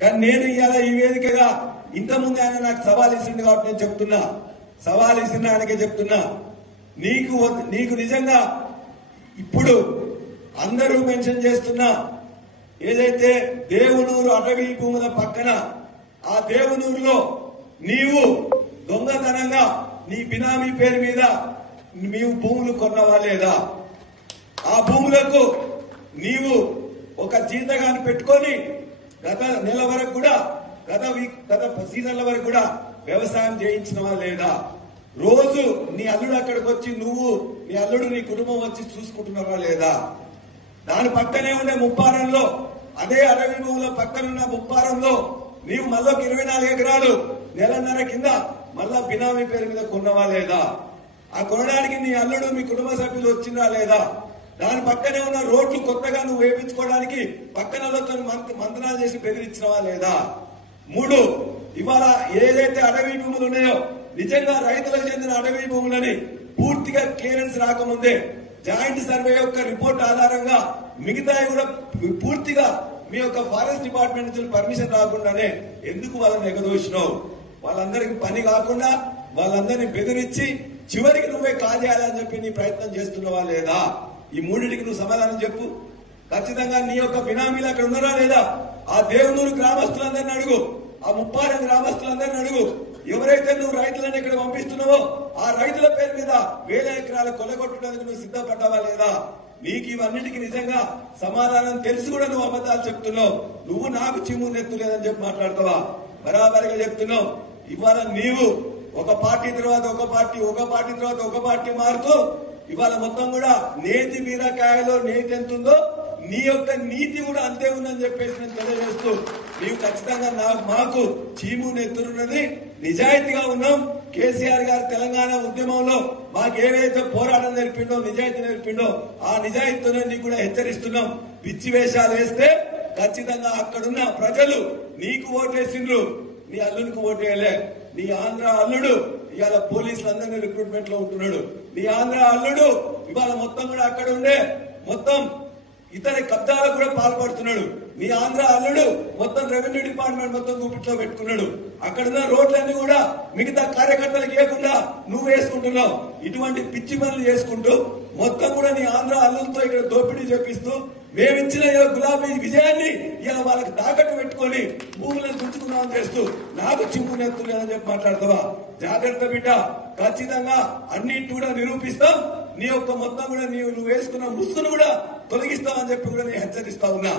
కానీ నేను ఇవాళ ఈ వేదికగా ఇంతకుముందు ఆయన నాకు సవాల్ ఇచ్చింది కాబట్టి నేను చెప్తున్నా, సవాల్ ఇచ్చిన ఆయనకే చెప్తున్నా, నీకు నిజంగా ఇప్పుడు అందరూ మెన్షన్ చేస్తున్నా ఏదైతే దేవునూరు అటవీ భూముల పక్కన ఆ దేవునూరులో నీవు దొంగతనంగా నీ బినామీ పేరు మీద నీవు భూములు కొన్నవా లేదా? ఆ భూములకు నీవు ఒక జీతగాన్ని పెట్టుకొని గత నెల వరకు కూడా గత సీజన్ల వరకు కూడా వ్యవసాయం చేయించినవా లేదా? రోజు నీ అల్లుడు అక్కడికి వచ్చి నీ అల్లుడు నీ కుటుంబం వచ్చి చూసుకుంటున్నావా లేదా? దాని పక్కనే ఉండే ముప్పారంలో అదే అడవి భూముల పక్కనున్న ముప్పారంలో నీవు మళ్ళొక 24 ఎకరాలు నెలన్నర కింద మళ్ళా బినామీ పేరు మీద కొన్నవా లేదా? ఆ కొనడానికి నీ అల్లుడు మీ కుటుంబ సభ్యులు వచ్చినా లేదా? దాని పక్కనే ఉన్న రోడ్లు కొత్తగా నువ్వు వేయించుకోవడానికి పక్కనలతో మంతనాలు చేసి బెదిరించినవా లేదా? 3, ఇవాళ ఏదైతే అడవి భూములు ఉన్నాయో నిజంగా రైతులకు చెందిన అడవి భూములని పూర్తిగా క్లియరెన్స్ రాకముందే జాయింట్ సర్వే యొక్క రిపోర్ట్ ఆధారంగా మిగతాయి కూడా పూర్తిగా మీ యొక్క ఫారెస్ట్ డిపార్ట్మెంట్ నుంచి పర్మిషన్ రాకుండానే ఎందుకు వాళ్ళని ఎగదోసినావు? వాళ్ళందరికీ పని కాకుండా వాళ్ళందరినీ బెదిరించి చివరికి నువ్వే కాజేయాలని చెప్పి నీ ప్రయత్నం చేస్తున్నావా లేదా? ఈ మూడింటికి నువ్వు సమాధానం చెప్పు. ఖచ్చితంగా నీ యొక్క బినామీలు అక్కడ ఉన్నారా లేదా? ఆ దేవునూరు గ్రామస్తులందరినీ అడుగు, ఆ ముప్పారం గ్రామస్తులందరినీ అడుగు. ఎవరైతే నువ్వు రైతులను ఇక్కడ పంపిస్తున్నావో ఆ రైతుల పేరు మీద 1000 ఎకరాలు కొల్లగొట్టడానికి నువ్వు సిద్ధపడ్డావా లేదా? నీకు ఇవన్నిటికీ నిజంగా సమాధానం తెలిసి కూడా నువ్వు అబద్ధాలు చెప్తున్నావు. నువ్వు నాకు చిమ్ము నెత్తులేదని చెప్పి మాట్లాడతావా? బరాబరిగా చెప్తున్నావు. ఇవాళ నీవు ఒక పార్టీ తర్వాత ఒక పార్టీ తర్వాత ఒక పార్టీ మారుతూ ఇవాళ మొత్తం కూడా నేతి బీరకాయలో నేతి ఎంత ఉందో నీ యొక్క నీతి కూడా అంతే ఉందని చెప్పేసి నేను తెలియజేస్తూ నీవు ఖచ్చితంగా మాకు చీము నెత్తున్నది. నిజాయితీగా ఉన్నాం. కేసీఆర్ గారు తెలంగాణ ఉద్యమంలో మాకు ఏవైతే పోరాటం నేర్పిండో నిజాయితీ నేర్పిండో ఆ నిజాయితీతో నీకు కూడా హెచ్చరిస్తున్నాం. పిచ్చి వేషాలు వేస్తే ఖచ్చితంగా అక్కడున్న ప్రజలు నీకు ఓటేసిండ్రు, నీ అల్లునికి ఓటేయలే. నీ ఆంధ్ర అల్లుడు ఇవాళ పోలీసులందరినీ రిక్రూట్మెంట్ లో ఉంటున్నాడు. నీ ఆంధ్ర అల్లుడు ఇవాళ మొత్తం కూడా అక్కడ ఉండే మొత్తం ఇతర కబ్జాలకు కూడా పాల్పడుతున్నాడు. నీ ఆంధ్ర అల్లుడు మొత్తం రెవెన్యూ డిపార్ట్మెంట్ మొత్తం గుప్పిట్లో పెట్టుకున్నాడు. అక్కడున్న రోడ్లన్నీ కూడా మిగతా కార్యకర్తలకు ఇవ్వకుండా నువ్వు వేసుకుంటున్నావు. ఇటువంటి పిచ్చి పనులు చేసుకుంటూ మొత్తం కూడా నీ ఆంధ్ర అల్లులతో ఇక్కడ దోపిడీ చేపిస్తూ మేమిచ్చిన గులాబీ విజయాన్ని ఇలా వాళ్ళకి తాకట్టు పెట్టుకొని భూములను గుంజుకున్నామని చేస్తూ నాకు చింపు నెత్తులేదని చెప్పి మాట్లాడతావా? జాగ్రత్త బిడ్డ. ఖచ్చితంగా అన్నింటి కూడా నిరూపిస్తాం. నీ యొక్క మొత్తం కూడా నువ్వు వేసుకున్న ముసుగును కూడా తొలగిస్తామని చెప్పి కూడా నేను హెచ్చరిస్తా ఉన్నా.